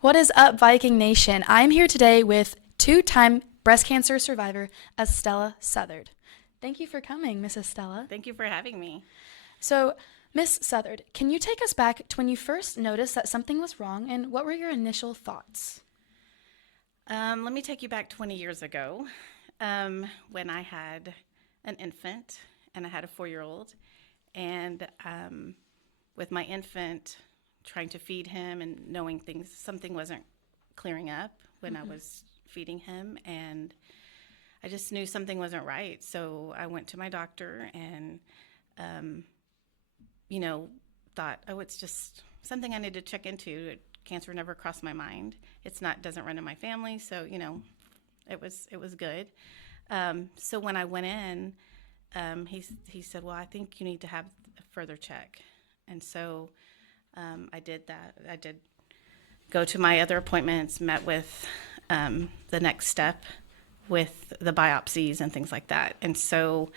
What is up, Viking Nation? I'm here today with two-time breast cancer survivor, Estela Southard. Thank you for coming, Miss Estela. Thank you for having me. So, Miss Southard, can you take us back to when you first noticed that something was wrong, and what were your initial thoughts? Let me take you back 20 years ago when I had an infant and I had a 4-year-old. And with my infant, trying to feed him and knowing something wasn't clearing up when I was feeding him. And I just knew something wasn't right. So I went to my doctor and, thought, oh, it's just something I need to check into. Cancer never crossed my mind. Doesn't run in my family. So, it was good. So when I went in, he said, well, I think you need to have a further check. And so I did that. I did go to my other appointments, met with the next step with the biopsies and things like that. And so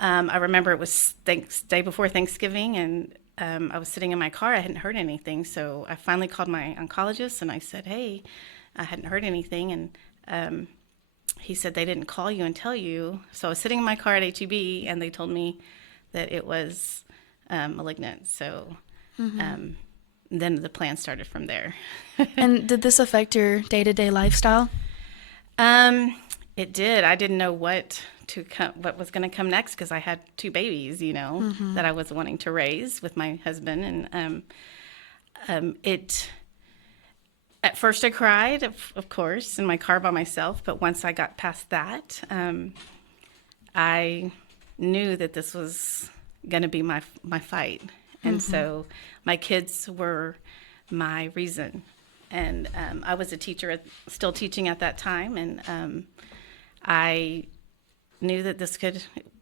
I remember it was day before Thanksgiving, and I was sitting in my car. I hadn't heard anything. So I finally called my oncologist and I said, hey, I hadn't heard anything. And he said, they didn't call you and tell you. So I was sitting in my car at HEB and they told me that it was malignant. So then the plan started from there. And did this affect your day-to-day lifestyle? It did. I didn't know what was going to come next because I had 2 babies, that I was wanting to raise with my husband. And at first I cried, of course, in my car by myself. But once I got past that, I knew that this was going to be my fight. And so my kids were my reason. And I was a teacher, still teaching at that time. And I knew that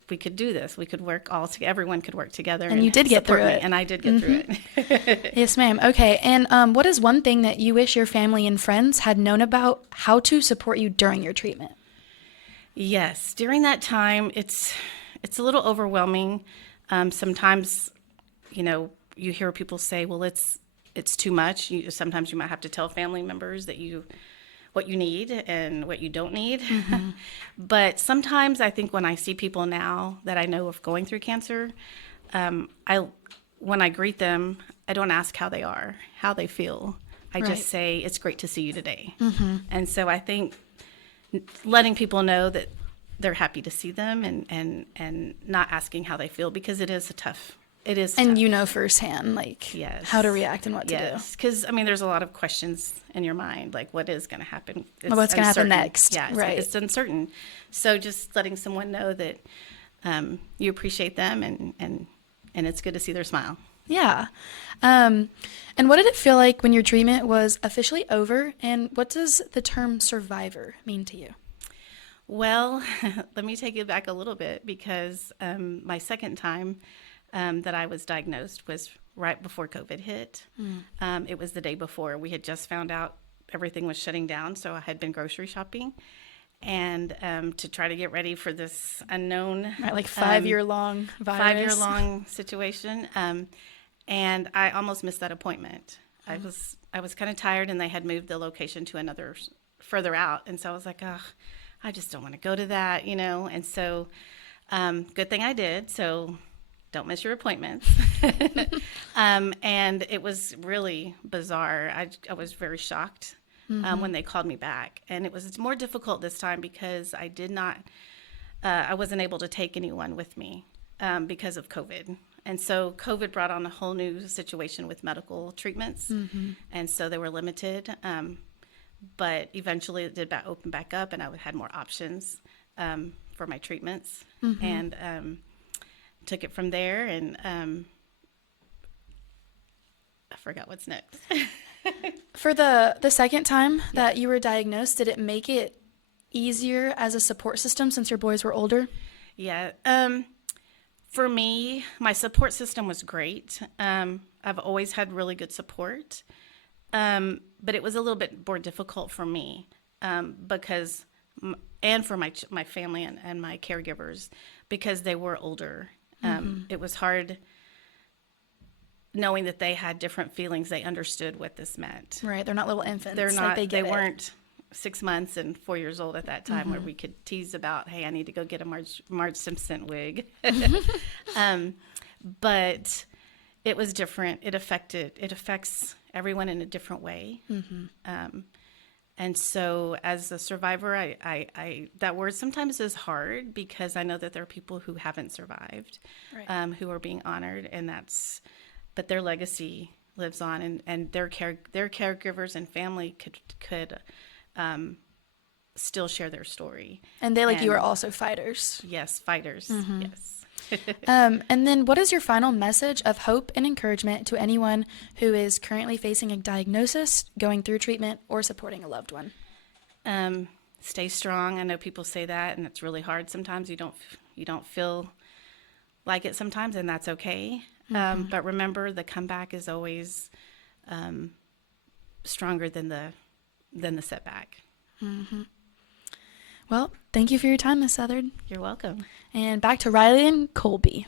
we could do this. We could work everyone could work together. And you did get through it. And I did get through it. Yes, ma'am. Okay. And what is one thing that you wish your family and friends had known about how to support you during your treatment? Yes. During that time, it's a little overwhelming. Sometimes, you hear people say, well, it's too much. Sometimes you might have to tell family members that what you need and what you don't need. But sometimes I think when I see people now that I know of going through cancer, when I greet them, I don't ask how they are, how they feel. I just say, it's great to see you today. And so I think letting people know that they're happy to see them and not asking how they feel, because it is tough. And you know firsthand, yes, how to react and what to do. Yes, because, there's a lot of questions in your mind, like what is going to happen? What's going to happen next? Yeah, right. It's uncertain. So just letting someone know that you appreciate them and it's good to see their smile. Yeah. And what did it feel like when your treatment was officially over? And what does the term survivor mean to you? Well, let me take you back a little bit, because my second time that I was diagnosed was right before COVID hit. It was the day before. We had just found out everything was shutting down, so I had been grocery shopping and to try to get ready for this unknown, Right, 5-year-long virus. 5-year-long situation. And I almost missed that appointment. I was kind of tired, and they had moved the location to another further out, and so I was like, oh, I just don't want to go to that, And so, good thing I did. So, don't miss your appointments. And it was really bizarre. I was very shocked when they called me back. And it's more difficult this time because I wasn't able to take anyone with me because of COVID. And so COVID brought on a whole new situation with medical treatments. And so they were limited. But eventually it did open back up, and I had more options for my treatments. And took it from there, and I forgot what's next. For the second time that you were diagnosed, did it make it easier as a support system since your boys were older? Yeah. For me, my support system was great. I've always had really good support, but it was a little bit more difficult for me because, and for my family and my caregivers, because they were older. It was hard knowing that they had different feelings, they understood what this meant. Right. They're not little infants. They're not. Like, they weren't 6 months and 4 years old at that time, Mm-hmm. where we could tease about, hey, I need to go get a Marge Simpson wig. But it was different. It affects everyone in a different way. Mm-hmm. And so as a survivor, I that word sometimes is hard, because I know that there are people who haven't survived, Right. who are being honored, but their legacy lives on, and their caregivers and family could still share their story. And they, like you, are And- also fighters. Yes, fighters. Mm-hmm. Yes. And then what is your final message of hope and encouragement to anyone who is currently facing a diagnosis, going through treatment, or supporting a loved one? Stay strong. I know people say that, and it's really hard sometimes. You don't feel like it sometimes, and that's okay. But remember, the comeback is always stronger than the setback. Well, thank you for your time, Miss Southard. You're welcome. And back to Riley and Colby.